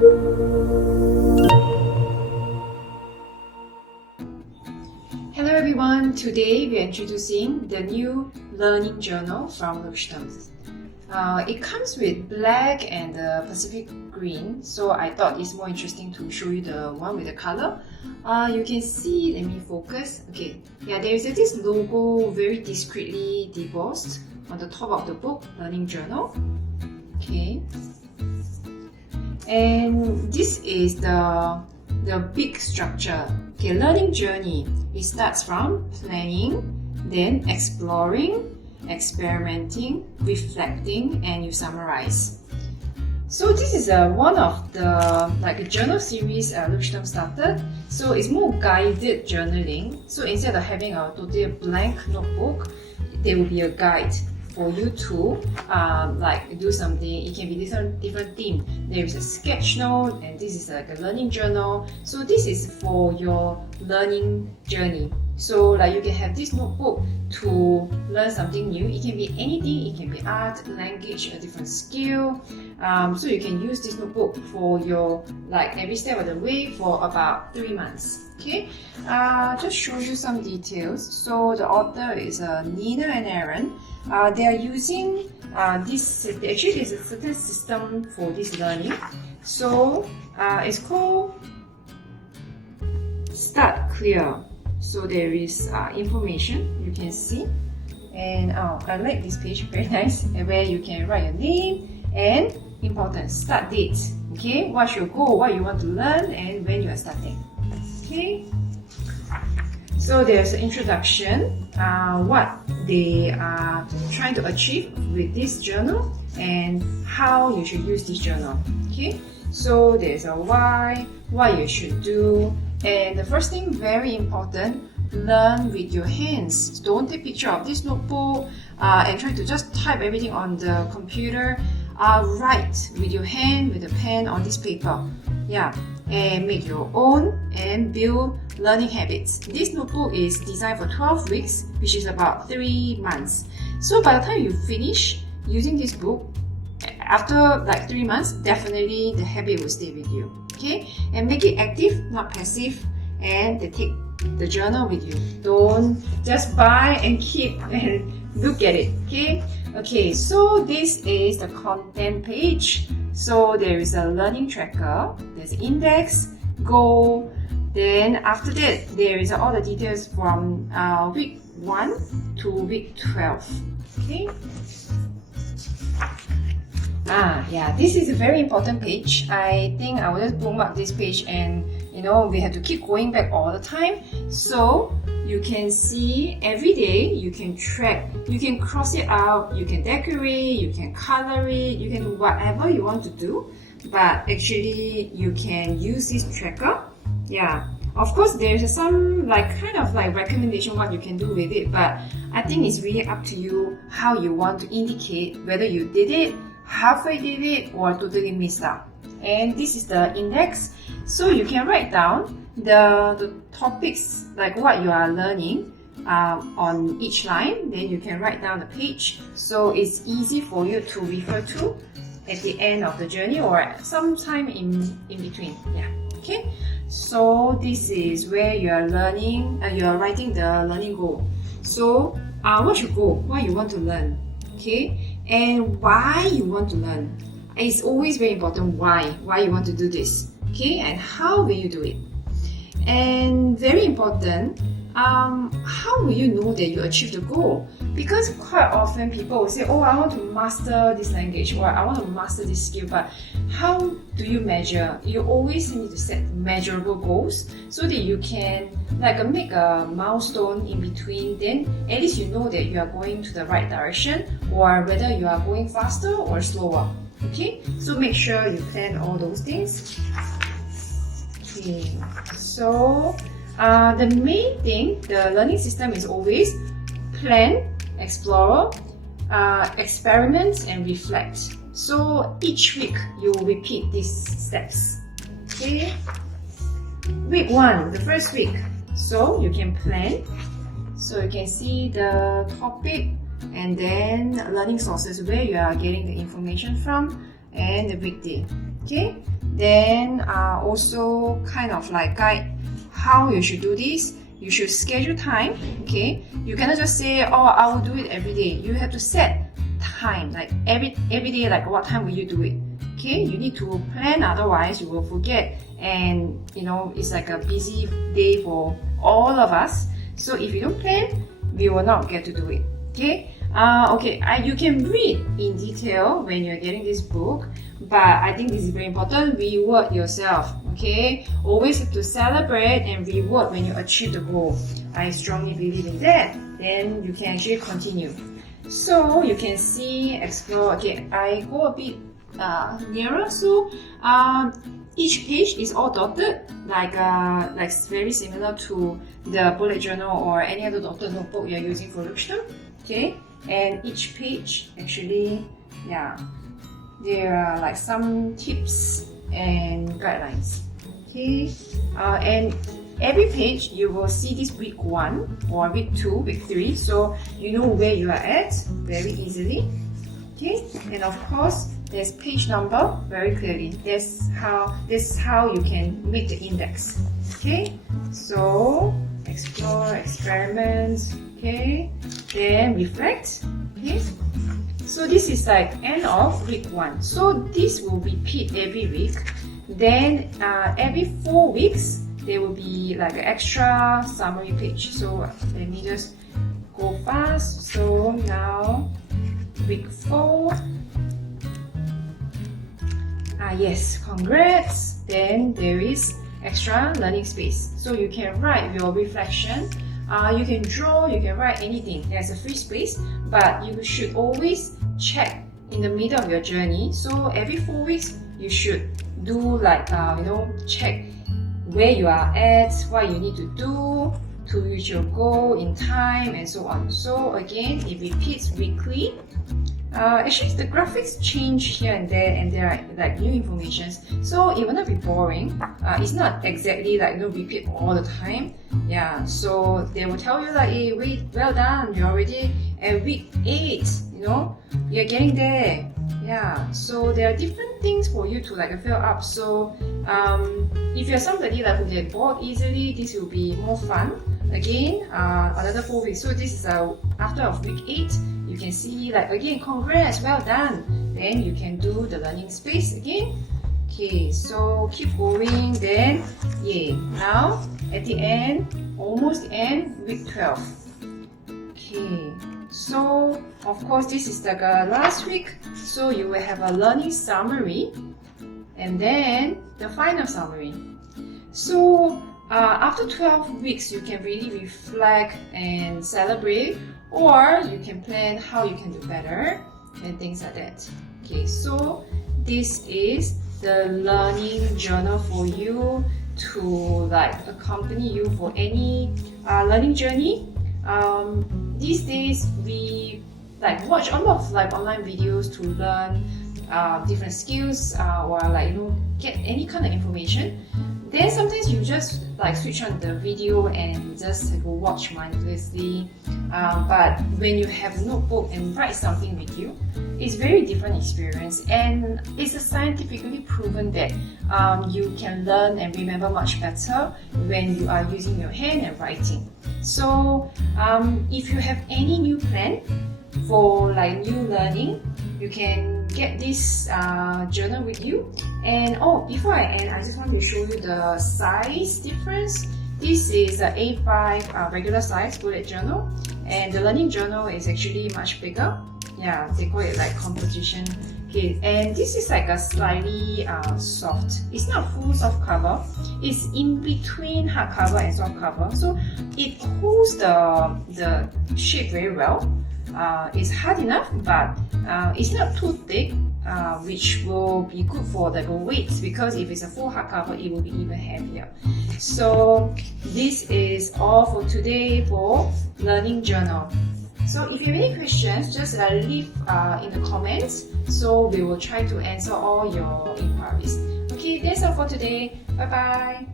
Hello everyone, today we are introducing the new learning journal from Leuchtturm. It comes with black and the Pacific green, so I thought it's more interesting to show you the one with the color. You can see, let me focus. Okay, yeah, there is this logo very discreetly embossed on the top of the book, learning journal. Okay, and this is the big structure. Okay, learning journey. It starts from planning, then exploring, experimenting, reflecting, and you summarize. So this is one of the a journal series Leuchtturm started. So it's more guided journaling. So instead of having a totally blank notebook, there will be a guide for you to do something. It can be different theme. There is a sketch note, and this is like a learning journal. So this is for your learning journey. So you can have this notebook to learn something new. It can be anything. It can be art, language, a different skill. So you can use this notebook for your every step of the way for about 3 months. Okay, just show you some details. So the author is Nina and Aaron. They are using this. Actually, there's a certain system for this learning. So it's called Start Clear. So there is information you can see, and I like this page, very nice, where you can write your name and important start date. Okay, what's your goal, what you want to learn, and when you are starting. Okay, so there's an introduction, what they are trying to achieve with this journal and how you should use this journal. Okay, so there's a why, what you should do. And the first thing, very important, learn with your hands. Don't take picture of this notebook and try to just type everything on the computer. Write with your hand, with a pen on this paper. Yeah, and make your own and build learning habits. This notebook is designed for 12 weeks, which is about 3 months. So by the time you finish using this book, after 3 months, definitely the habit will stay with you. Okay, and make it active, not passive, and take the journal with you. Don't just buy and keep and look at it. Okay, so this is the content page. So there is a learning tracker, there's index, goal, then after that there is all the details from week 1 to week 12. Okay. Yeah, this is a very important page. I think I will just bookmark this page, and we have to keep going back all the time. So you can see every day, you can track, you can cross it out, you can decorate, you can color it, you can do whatever you want to do. But actually, you can use this tracker. Yeah, of course, there's some recommendation what you can do with it, but I think it's really up to you how you want to indicate whether you did it, halfway did it, or totally missed out. And this is the index, so you can write down the topics, what you are learning on each line. Then you can write down the page, so it's easy for you to refer to at the end of the journey or sometime in between. Yeah. Okay, so this is where you are learning, you are writing the learning goal. So what's your goal, what you want to learn? Okay, and why you want to learn. It's always very important why you want to do this. Okay, and how will you do it? And very important, how will you know that you achieved the goal? Because quite often people will say, oh, I want to master this language, or I want to master this skill, but how do you measure? You always need to set measurable goals so that you can make a milestone in between. Then at least you know that you are going to the right direction, or whether you are going faster or slower. Okay, so make sure you plan all those things. Okay, so the main thing, the learning system is always plan, explore, experiment, and reflect. So each week you will repeat these steps. Okay, week 1, the first week. So you can plan. So you can see the topic, and then learning sources where you are getting the information from, and the weekday. Okay, then also kind of like guide how you should do this. You should schedule time, okay? You cannot just say, oh, I will do it every day. You have to set time, like every day, like what time will you do it? Okay, you need to plan, otherwise you will forget, and you know, it's like a busy day for all of us. So if you don't plan, we will not get to do it. Okay, you can read in detail when you're getting this book, but I think this is very important. Reward yourself. Okay, always have to celebrate and reward when you achieve the goal. I strongly believe in that. Then you can actually continue. So you can see, explore. Okay, I go a bit nearer. So each page is all dotted, like very similar to the bullet journal or any other dotted notebook you're using for Leuchtturm. Okay, and each page actually, there are like some tips and guidelines. Okay, and every page you will see this week 1 or week 2, week 3, so you know where you are at very easily. Okay, and of course there's page number very clearly. This is how you can make the index. Okay, so explore, experiment. Okay, then reflect. Okay, so this is like end of week 1. So this will repeat every week. Then every 4 weeks there will be like an extra summary page. So let me just go fast. So now week 4. Yes, congrats. Then there is extra learning space. So you can write your reflection. You can draw, you can write anything. There's a free space, but you should always check in the middle of your journey. So every 4 weeks, you should do like, check where you are at, what you need to do to reach your goal in time, and so on. So again, it repeats weekly. Actually, the graphics change here and there are like new information, so it will not be boring. It's not exactly like repeat all the time. Yeah, so they will tell you like, hey, wait, well done, you're already at week 8. You're getting there. Yeah, so there are different things for you to like fill up. So if you're somebody like who get bored easily, this will be more fun. Again, another 4 weeks. So this is after of week 8. You can see like again, congrats, well done. Then you can do the learning space again. Okay, so keep going. Then now at the end, almost the end, week 12. Okay, so of course this is the last week. So you will have a learning summary and then the final summary. So after 12 weeks, you can really reflect and celebrate, or you can plan how you can do better and things like that. Okay, so this is the learning journal for you to like accompany you for any learning journey. These days we like watch a lot of like online videos to learn different skills or like get any kind of information. Then sometimes you just like switch on the video and just watch mindlessly. But when you have a notebook and write something with you, it's very different experience, and it's scientifically proven that you can learn and remember much better when you are using your hand and writing. So if you have any new plan for like new learning, you can get this journal with you. And before I end, I just want to show you the size difference. This is an A5 regular size bullet journal, and the learning journal is actually much bigger. Yeah, they call it like composition. Okay, and this is like a slightly soft. It's not full soft cover. It's in between hardcover and soft cover, so it holds the shape very well. It's hard enough, but it's not too thick, which will be good for the weight, because if it's a full hardcover, it will be even heavier. So this is all for today for Learning Journal. So if you have any questions, just leave in the comments, so we will try to answer all your inquiries. Okay, that's all for today. Bye bye.